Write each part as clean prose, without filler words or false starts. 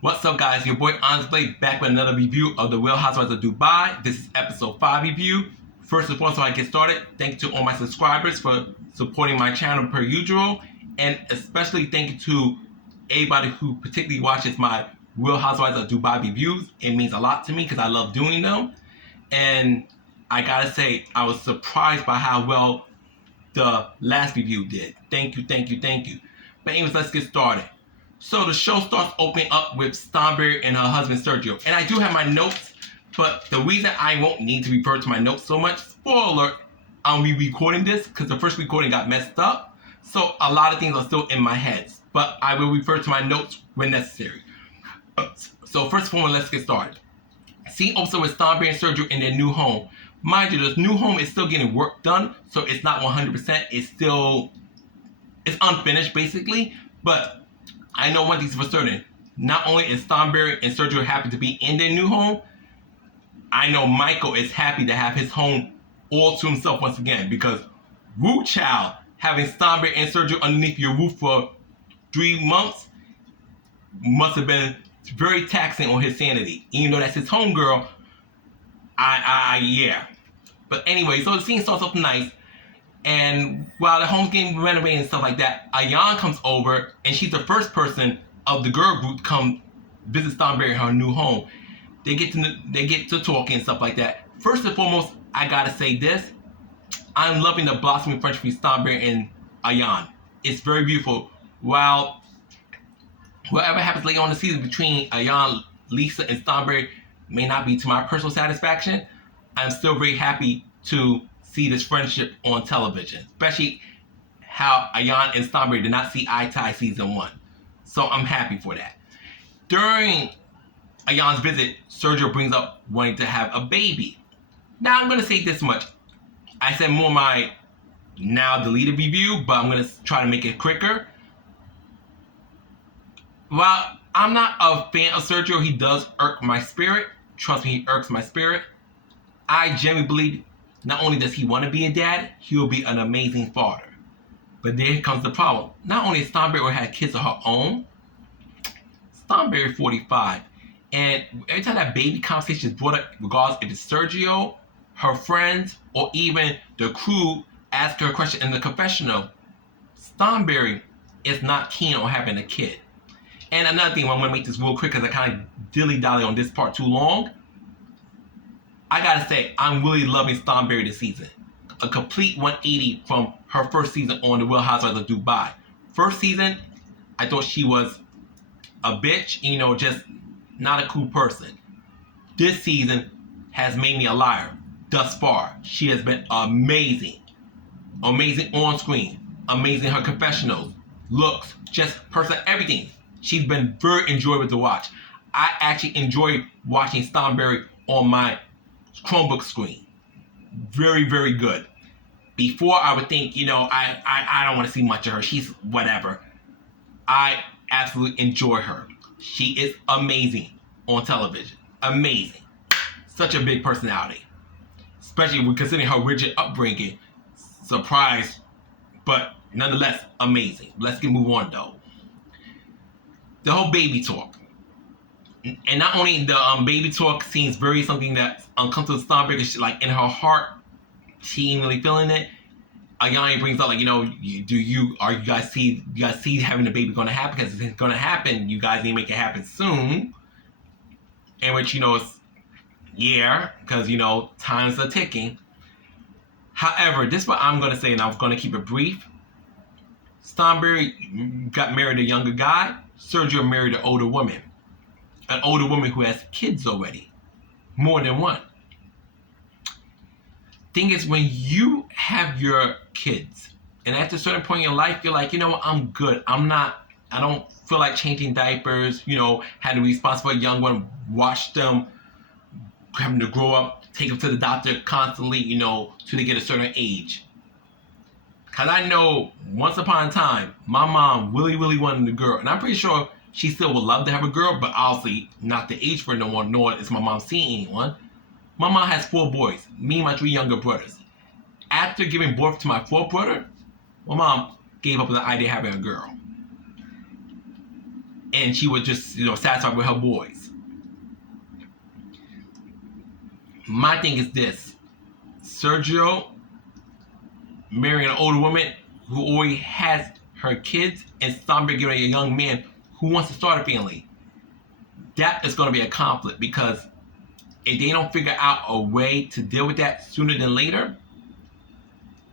What's up, guys? Your boy Onyxe back with another review of the Real Housewives of Dubai. This is episode 5 review. First and foremost, before I get started, thank you to all my subscribers for supporting my channel per usual, and especially thank you to everybody who particularly watches my Real Housewives of Dubai reviews. It means a lot to me because I love doing them, and I gotta say, I was surprised by how well the last review did. Thank you. But anyways, let's get started. So the show starts opening up with Starberry and her husband Sergio. And I do have my notes, but the reason I won't need to refer to my notes so much, spoiler alert, I'm re-recording this because the first recording got messed up. So a lot of things are still in my head, but I will refer to my notes when necessary. So first of all, let's get started. Scene opens with Starberry and Sergio in their new home. Mind you, this new home is still getting work done, so it's not 100%. It's unfinished basically, but I know one thing's for certain. Not only is Starberry and Sergio happy to be in their new home, I know Michael is happy to have his home all to himself once again, because woo child, having Starberry and Sergio underneath your roof for 3 months must have been very taxing on his sanity. Even though that's his homegirl, yeah. But anyway, so the scene starts off nice. And while the home's getting renovated and stuff like that, Ayan comes over, and she's the first person of the girl group to come visit Starberry in her new home. They get to talking and stuff like that. First and foremost, I gotta say this: I'm loving the blossoming friendship between Starberry and Ayan. It's very beautiful. While whatever happens later on in the season between Ayan, Lisa, and Starberry may not be to my personal satisfaction, I'm still very happy to see this friendship on television, especially how Ayan and Starberry did not see eye to eye season 1. So I'm happy for that. During Ayan's visit, Sergio brings up wanting to have a baby. Now I'm going to say this much. I said more my now deleted review, but I'm going to try to make it quicker. While I'm not a fan of Sergio, he does irk my spirit. Trust me, he irks my spirit. I genuinely believe not only does he want to be a dad, he will be an amazing father. But there comes the problem. Not only has Starberry had kids of her own, Starberry 45. And every time that baby conversation is brought up, regardless if it's Sergio, her friends, or even the crew ask her a question in the confessional, Starberry is not keen on having a kid. And another thing, I'm going to make this real quick because I kind of dilly-dally on this part too long. I gotta say, I'm really loving Starberry this season. A complete 180 from her first season on the Real Housewives of Dubai. First season, I thought she was a bitch, just not a cool person. This season has made me a liar. Thus far, she has been amazing. Amazing on screen. Amazing her confessionals, looks, just person, everything. She's been very enjoyable to watch. I actually enjoy watching Starberry on my Chromebook screen. Very, very good. Before I would think, I don't want to see much of her. She's whatever. I absolutely enjoy her. She is amazing on television. Amazing. Such a big personality. Especially when considering her rigid upbringing. Surprised, but nonetheless amazing. Let's move on though. The whole baby talk. And not only the baby talk seems very something that's uncomfortable to Starberry, because like in her heart, she ain't really feeling it. Ayan brings up like, do you guys see having the baby gonna happen? Because if it's gonna happen, you guys need to make it happen soon. And which it's because times are ticking. However, this is what I'm gonna say, and I'm gonna keep it brief. Starberry got married to a younger guy. Sergio married an older woman. An older woman who has kids already. More than one. Thing is, when you have your kids, and at a certain point in your life, you're like, I'm good. I don't feel like changing diapers, having to be responsible for a young one, watch them, having to grow up, take them to the doctor constantly, till they get a certain age. Because I know, once upon a time, my mom really, really wanted a girl. And I'm pretty sure she still would love to have a girl, but obviously not the age for no one, nor is my mom seeing anyone. My mom has 4 boys, me and my 3 younger brothers. After giving birth to my 4th brother, my mom gave up on the idea of having a girl. and she was just, satisfied with her boys. My thing is this: Sergio marrying an older woman who already has her kids, and Stamberg giving a young man who wants to start a family. That is going to be a conflict, because if they don't figure out a way to deal with that sooner than later,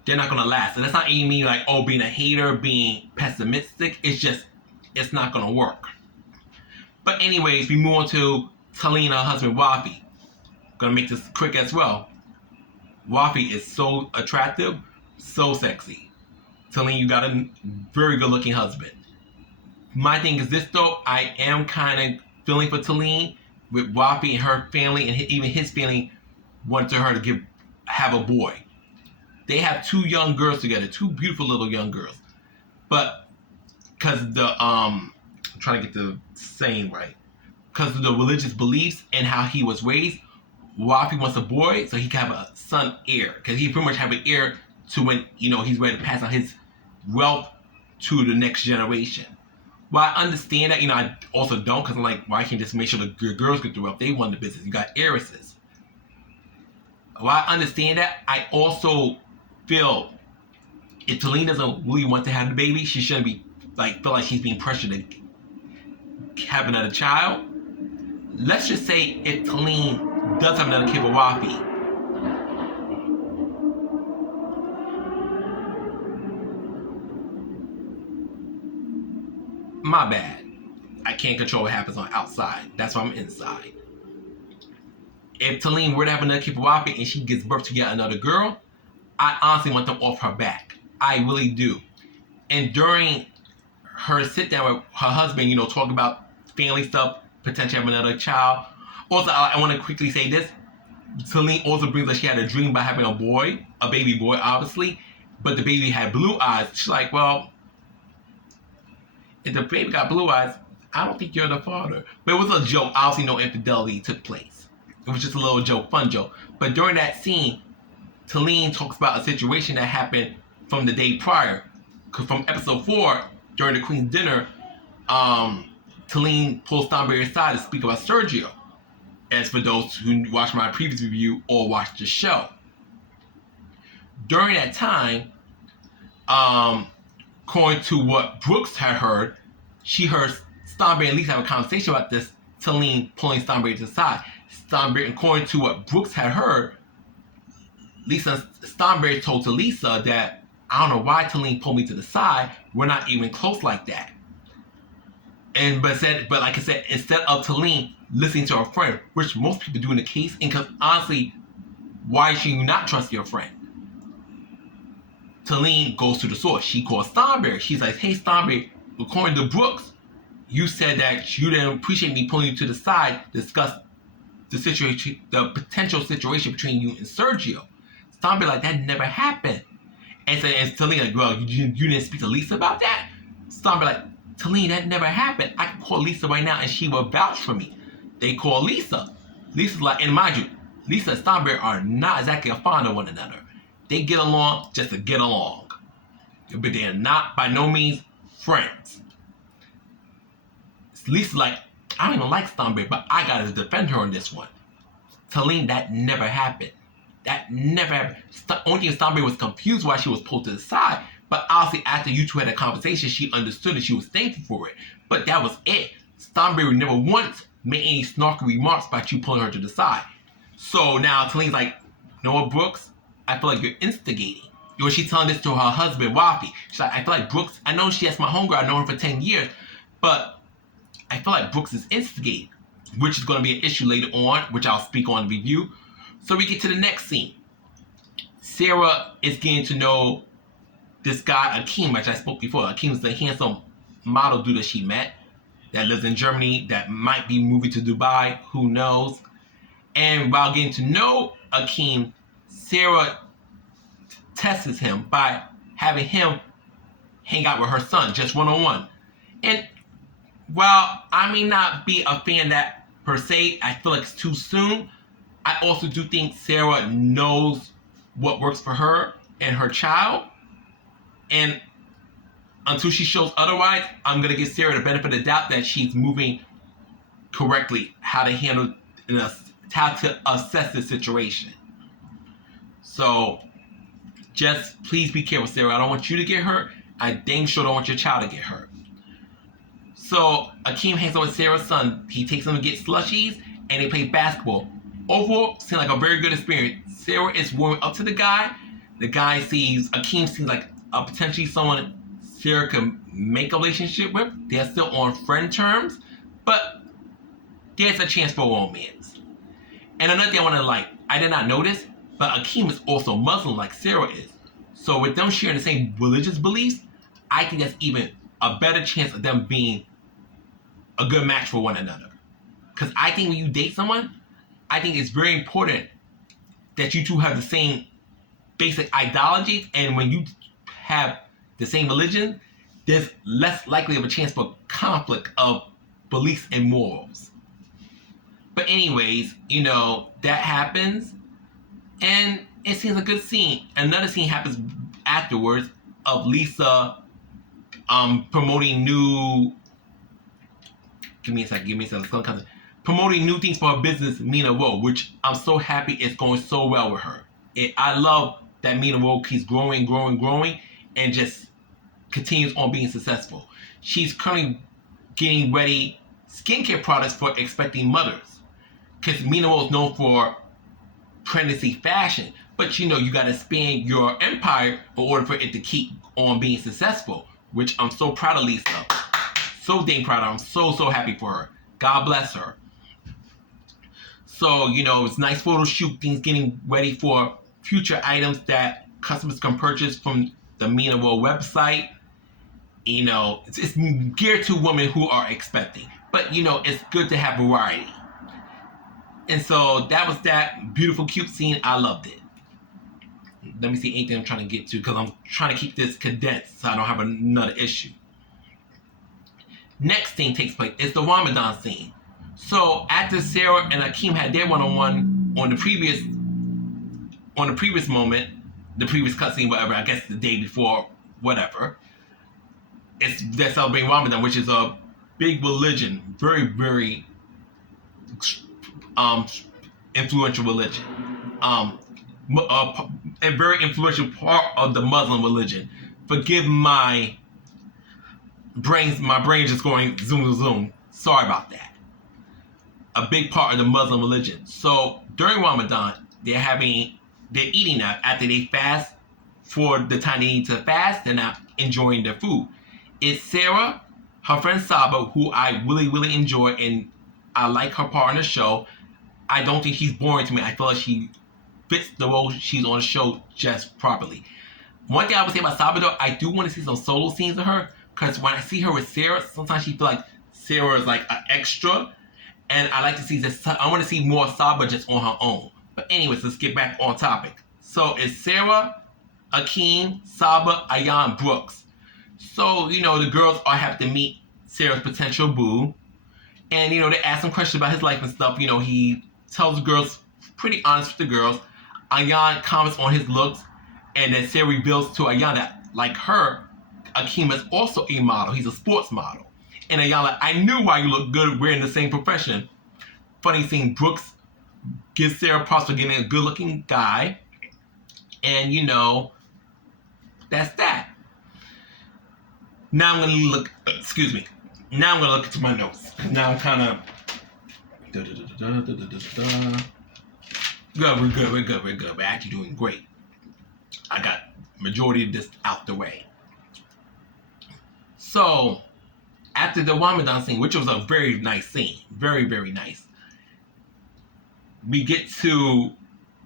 they're not going to last. And that's not even mean like, being a hater, being pessimistic. It's just, it's not going to work. But anyways, we move on to Talene and her husband, Wafi. Gonna make this quick as well. Wafi is so attractive, so sexy. Talene, you got a very good looking husband. My thing is this though, I am kind of feeling for Talene with Wafi and her family, and even his family wanted her to have a boy. They have 2 young girls together, 2 beautiful little young girls. But because I'm trying to get the saying right, because of the religious beliefs and how he was raised, Wafi wants a boy so he can have a son heir, because he pretty much have an heir to when he's ready to pass on his wealth to the next generation. Well, I understand that, I also don't, because I'm like, why can't you just make sure the girls get the wealth? They won the business. You got heiresses. While I understand that, I also feel if Talene doesn't really want to have the baby, she shouldn't be feel like she's being pressured to have another child. Let's just say if Talene does have another kid with Wafi, my bad. I can't control what happens on outside. That's why I'm inside. If Talene were to have another kid with Wafi and she gives birth to yet another girl, I honestly want them off her back. I really do. And during her sit down with her husband, talk about family stuff, potentially having another child. Also, I want to quickly say this. Talene also brings up she had a dream about having a baby boy, obviously, but the baby had blue eyes. She's like, well, if the baby got blue eyes, I don't think you're the father. But it was a joke. Obviously, no infidelity took place. It was just a little joke, fun joke. But during that scene, Talene talks about a situation that happened from the day prior. Because from episode 4, during the Queen's dinner, Talene pulls Stamberg aside to speak about Sergio. As for those who watched my previous review or watched the show. During that time, according to what Brooks had heard, she heard Stamberg and Lisa have a conversation about this, Talene pulling Stamberg to the side. Stamberg, according to what Brooks had heard, Stamberg told to Lisa that, I don't know why Talene pulled me to the side. We're not even close like that. But like I said, instead of Talene listening to her friend, which most people do in the case, and because honestly, why should you not trust your friend? Talene goes to the source. She calls Stamberg. She's like, hey Stamberg, according to Brooks, you said that you didn't appreciate me pulling you to the side to discuss the situation, the potential situation between you and Sergio. Stamberg like, that never happened. And Talene like, well, you didn't speak to Lisa about that? Stamberg like, Talene, that never happened. I can call Lisa right now and she will vouch for me. They call Lisa. Lisa's like, and mind you, Lisa and Stamberg are not exactly fond of one another. They get along just to get along. But they are not by no means friends. Lisa's like, I don't even like Stamberg, but I gotta defend her on this one. Talene, that never happened. That never happened. Only thing Stamberg was confused why she was pulled to the side. But obviously, after you two had a conversation, she understood and she was thankful for it. But that was it. Stamberg never once made any snarky remarks about you pulling her to the side. So now Talene's like, you know what, Brooks? I feel like you're instigating. She's telling this to her husband, Wafi. She's like, I feel like Brooks, I know she has my homegirl, I've known her for 10 years, but I feel like Brooks is instigating, which is going to be an issue later on, which I'll speak on in the review. So we get to the next scene. Sarah is getting to know this guy, Akeem, which I spoke before. Akeem is the handsome model dude that she met that lives in Germany, that might be moving to Dubai, who knows. And while getting to know Akeem, Sarah tests him by having him hang out with her son, just one-on-one. And while I may not be a fan of that per se, I feel like it's too soon. I also do think Sarah knows what works for her and her child. And until she shows otherwise, I'm going to give Sarah the benefit of the doubt that she's moving correctly, how to handle, how to assess the situation. So just please be careful, Sarah. I don't want you to get hurt. I dang sure don't want your child to get hurt. So Akeem hangs out with Sarah's son. He takes him to get slushies and they play basketball. Overall, seems like a very good experience. Sarah is warming up to the guy. The guy sees, Akeem seems like potentially someone Sarah can make a relationship with. They're still on friend terms, but there's a chance for romance. And another thing I want to I did not notice, but Akeem is also Muslim like Sarah is. So with them sharing the same religious beliefs, I think that's even a better chance of them being a good match for one another. Because I think when you date someone, I think it's very important that you two have the same basic ideologies, and when you have the same religion, there's less likely of a chance for conflict of beliefs and morals. But anyways, that happens, and it seems a good scene. Another scene happens afterwards of Lisa promoting new. Give me a second. Promoting new things for her business, Mina Rowe, which I'm so happy it's going so well with her. I love that Mina Rowe keeps growing, and just continues on being successful. She's currently getting ready skincare products for expecting mothers. Because Mina Rowe is known for pregnancy fashion, but you got to expand your empire in order for it to keep on being successful, which I'm so proud of Lisa. So dang proud of her. I'm so happy for her. God bless her. So, it's nice photo shoot, things getting ready for future items that customers can purchase from the Mina Rowe website. It's geared to women who are expecting. But, it's good to have variety. And so that was that beautiful, cute scene. I loved it. Let me see anything I'm trying to get to, because I'm trying to keep this condensed so I don't have another issue. Next scene takes place. It's the Ramadan scene. So after Sarah and Akeem had their one-on-one on the previous moment, the previous cutscene, whatever, I guess the day before, whatever, they're celebrating Ramadan, which is a big religion, very, very influential religion, a very influential part of the Muslim religion. Forgive my brain just going zoom. Sorry about that. A big part of the Muslim religion. So during Ramadan, they're eating now after they fast. For the time they need to fast, they're not enjoying their food. It's Sarah, her friend Saba, who I really, really enjoy, and I like her part on the show. I don't think she's boring to me. I feel like she fits the role she's on the show just properly. One thing I would say about Saba, though, I do want to see some solo scenes of her, because when I see her with Sarah, sometimes she feels like Sarah is like an extra. And I like to see this. I want to see more Saba just on her own. But anyways, let's get back on topic. So it's Sarah, Akeem, Saba, Ayan, Brooks. So, the girls all have to meet Sarah's potential boo. And, they ask him questions about his life and stuff. He tells the girls, pretty honest with the girls. Ayan comments on his looks. And then Sarah reveals to Ayan that, like her, Akeem is also a model. He's a sports model. And Ayan I knew why you look good. We're in the same profession. Funny seeing Brooks give Sarah props for getting a good-looking guy. And, that's that. Now I'm going to look, Now I'm going to look into my notes. Now I'm kind of, We're good. We're actually doing great. I got majority of this out the way. So, after the Ramadan scene, which was a very nice scene, very, very nice, we get to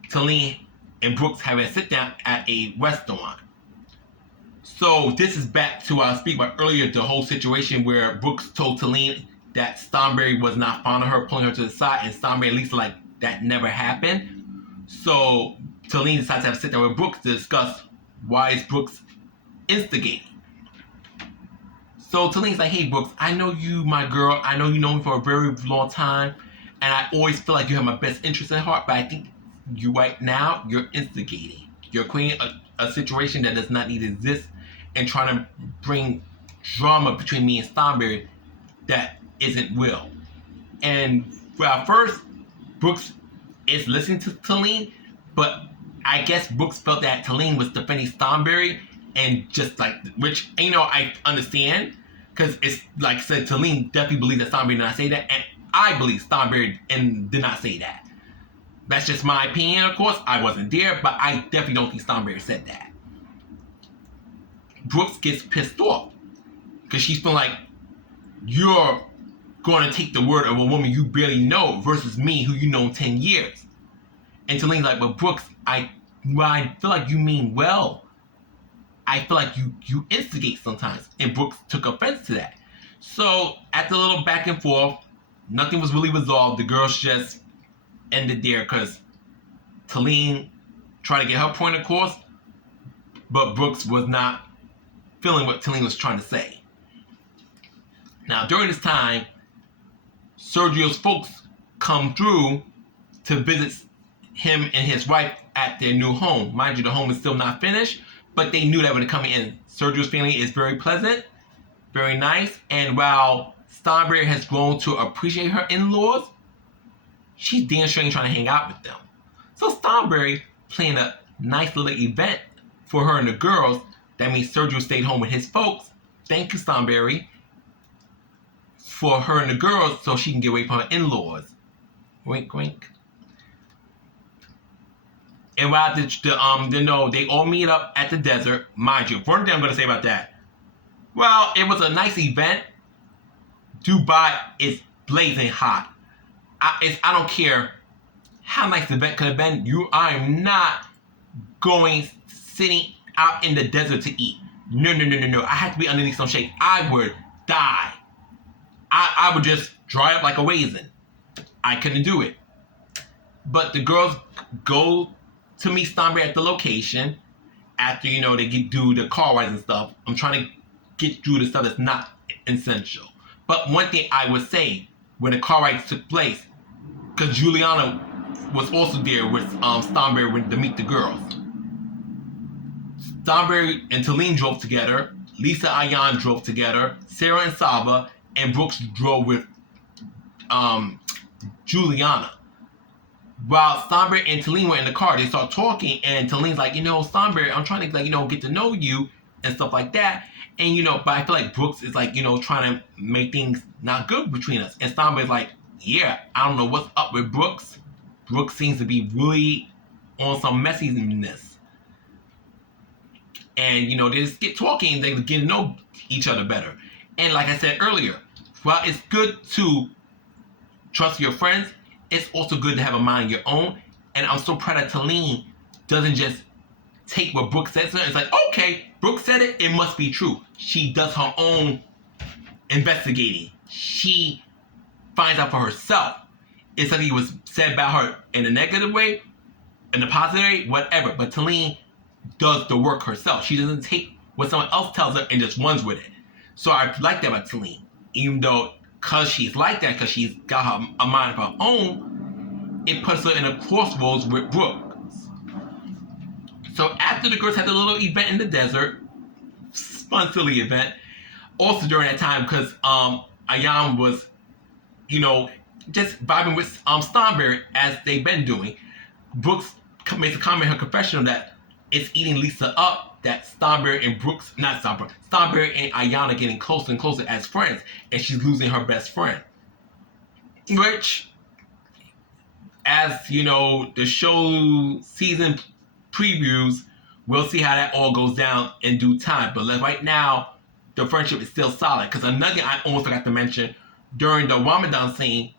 Talene and Brooks having a sit down at a restaurant. So this is back to what I was speaking about earlier, the whole situation where Brooks told Talene that Stonberry was not fond of her, pulling her to the side, and Stonberry and Lisa that never happened. So Talene decides to have a sit down with Brooks to discuss why is Brooks instigating. So Talene's like, hey Brooks, I know you, my girl. I know you know me for a very long time, and I always feel like you have my best interest at heart, but I think you right now, you're instigating. You're creating a situation that does not need to exist and trying to bring drama between me and Thornberry that isn't real. And well, first, Brooks is listening to Talene, but I guess Brooks felt that Talene was defending Thornberry, and just like, which, you know, I understand, because it's like I said, Talene definitely believes that Thornberry did not say that, and I believe Thornberry did not say that. That's just my opinion, of course. I wasn't there, but I definitely don't think Thornberry said that. Brooks gets pissed off because she's feeling like, you're going to take the word of a woman you barely know versus me who you know 10 years. And Talene's like, but Brooks, I feel like you mean well. I feel like you instigate sometimes. And Brooks took offense to that. So after a little back and forth, nothing was really resolved. The girls just ended there because Talene tried to get her point across, but Brooks was not feeling what Talene was trying to say. Now, during this time, Sergio's folks come through to visit him and his wife at their new home. Mind you, the home is still not finished, but they knew that when coming in. Sergio's family is very pleasant, very nice, and while Thornberry has grown to appreciate her in-laws, she's damn sure ain't trying to hang out with them. So Thornberry planned a nice little event for her and the girls. That means Sergio stayed home with his folks. Thank you, Thornberry, for her and the girls so she can get away from her in-laws. Wink, wink. And while they all meet up at the desert, mind you, one thing I'm going to say about that. Well, it was a nice event. Dubai is blazing hot. I don't care how nice the event could have been. I'm not going sitting out in the desert to eat. No. I have to be underneath some shade. I would die. I would just dry up like a raisin. I couldn't do it. But the girls go to meet Thornberry at the location after, they do the car rides and stuff. I'm trying to get through the stuff that's not essential. But one thing I would say, when the car rides took place, because Juliana was also there with Thornberry to meet the girls. Thornberry and Talene drove together. Lisa Ayan drove together. Sarah and Saba and Brooks drove with Juliana. While Thornberry and Talene were in the car, they start talking, and Talene's like, Thornberry, I'm trying to get to know you and stuff like that. And but I feel like Brooks is like, trying to make things not good between us. And Thornberry's like, yeah, I don't know what's up with Brooks. Brooks seems to be really on some messiness. And they just get talking, they get to know each other better. And like I said earlier, while it's good to trust your friends, it's also good to have a mind of your own. And I'm so proud that Talene doesn't just take what Brooks says. It's like, okay, Brooks said it, it must be true. She does her own investigating. She finds out for herself if something was said about her in a negative way, in a positive way, whatever. But Talene does the work herself. She doesn't take what someone else tells her and just runs with it. So I like that about Talene. Even though, because she's like that, because she's got a mind of her own, it puts her in a crossroads with Brooks. So after the girls had the little event in the desert, fun, silly event, also during that time, because Ayan was, just vibing with Thornberry as they've been doing, Brooks makes a comment in her confessional that it's eating Lisa up, that Thornberry and Ayan are getting closer and closer as friends, and she's losing her best friend. Which, as the show season previews, we'll see how that all goes down in due time. But right now, the friendship is still solid. Because another thing I almost forgot to mention, during the Ramadan scene,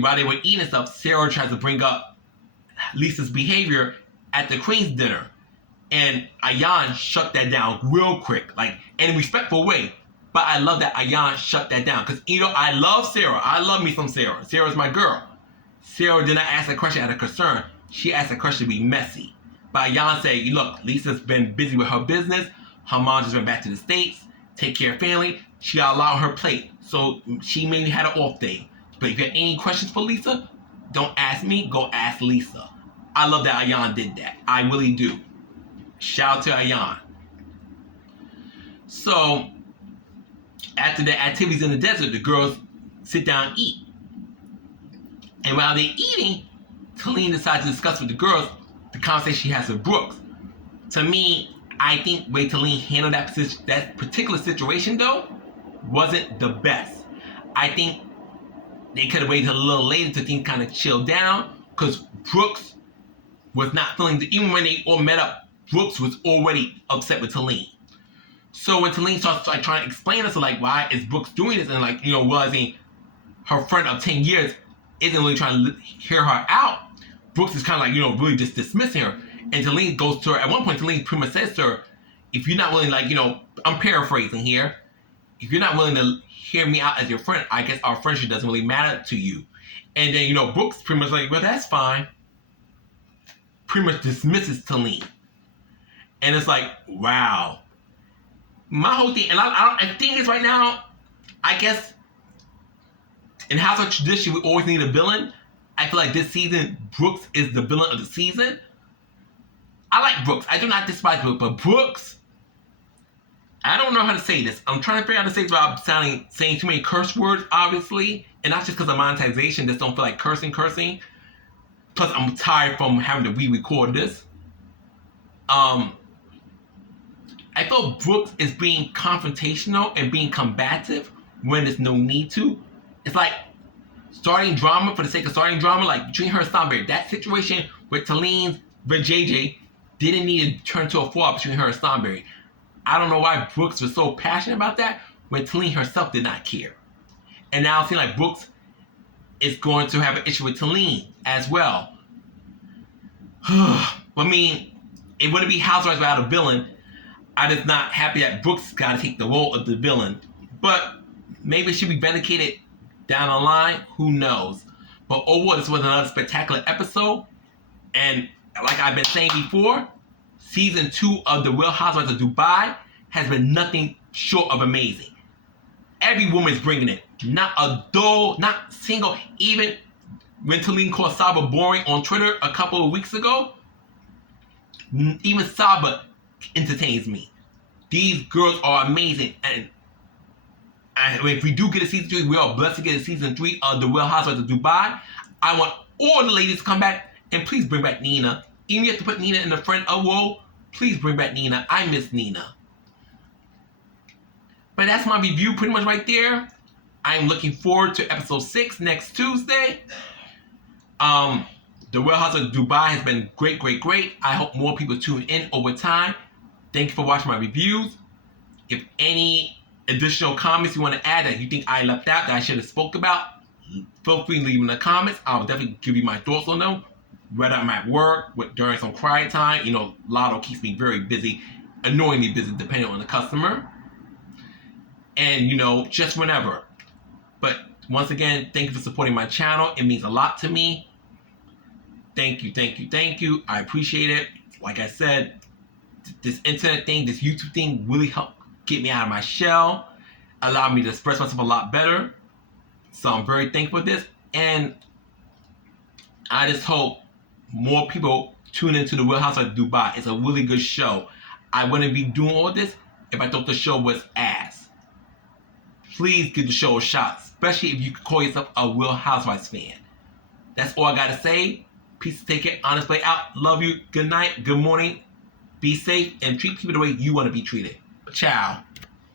while they were eating stuff, Sarah tries to bring up Lisa's behavior at the Queen's dinner. And Ayan shut that down real quick, in a respectful way. But I love that Ayan shut that down. Because, I love Sarah. I love me some Sarah. Sarah's my girl. Sarah did not ask that question out of concern. She asked that question to be messy. But Ayan said, look, Lisa's been busy with her business. Her mom just went back to the States, take care of family. She got a lot on her plate. So she maybe had an off day. But if you have any questions for Lisa, don't ask me, go ask Lisa. I love that Ayan did that. I really do. Shout out to Ayan. So after the activities in the desert, the girls sit down and eat. And while they're eating, Talene decides to discuss with the girls the conversation she has with Brooks. To me, I think the way Talene handled that particular situation, though, wasn't the best. I think they could have waited a little later to things kind of chill down, because Brooks was not feeling even when they all met up, Brooks was already upset with Talene. So when Talene starts like trying to explain this, like, why is Brooks doing this, and like, you know, realizing her friend of 10 years isn't really trying to hear her out, Brooks is kind of like, you know, really just dismissing her. And Talene goes to her, at one point Talene pretty much says to her, if you're not willing, like, you know, I'm paraphrasing here, if you're not willing to hear me out as your friend, I guess our friendship doesn't really matter to you. And then, you know, Brooks pretty much like, well, that's fine. Pretty much dismisses Talene. And it's like, wow. My whole thing, and I think is right now, I guess, in House of Tradition, we always need a villain. I feel like this season, Brooks is the villain of the season. I like Brooks. I do not despise Brooks, but Brooks, I don't know how to say this. I'm trying to figure out how to say this without saying too many curse words, obviously. And not just because of monetization, just don't feel like cursing. Plus, I'm tired from having to re-record this. I feel Brooks is being confrontational and being combative when there's no need to. It's like starting drama for the sake of starting drama, like between her and Starberry. That situation with Talene with JJ didn't need to turn to a fallout between her and Starberry. I don't know why Brooks was so passionate about that when Talene herself did not care. And now it seems like Brooks is going to have an issue with Talene as well. I mean, it wouldn't be Housewives without a villain. I'm just not happy that Brooks got to take the role of the villain. But maybe it should be vindicated down the line. Who knows? But overall, this was another spectacular episode. And like I've been saying before, Season 2 of The Real Housewives of Dubai has been nothing short of amazing. Every woman is bringing it. Not a dull, not single. Even when Talene called Saba boring on Twitter a couple of weeks ago, even Saba entertains me. These girls are amazing, and if we do get a season 3, we are blessed to get a season 3 of The Real Housewives of Dubai. I want all the ladies to come back, and please bring back Nina. Even if you have to put Nina in the friend of role, please bring back Nina. I miss Nina. But that's my review pretty much right there. I'm looking forward to episode 6 next Tuesday. The Real House of Dubai has been great. I hope more people tune in over time. Thank you for watching my reviews. If any additional comments you want to add that you think I left out that I should have spoke about, feel free to leave them in the comments. I'll definitely give you my thoughts on them. Whether I'm at work, during some quiet time, you know, Lotto keeps me very busy, annoyingly busy depending on the customer. And, you know, just whenever. But once again, thank you for supporting my channel. It means a lot to me. Thank you. I appreciate it. Like I said, this internet thing, this YouTube thing really helped get me out of my shell, allowed me to express myself a lot better. So I'm very thankful for this. And I just hope more people tune into The Real Housewives of Dubai. It's a really good show. I wouldn't be doing all this if I thought the show was ass. Please give the show a shot, especially if you could call yourself a Real Housewives fan. That's all I gotta say. Peace, take care, honest way out. Love you. Good night, good morning. Be safe and treat people the way you want to be treated. Ciao.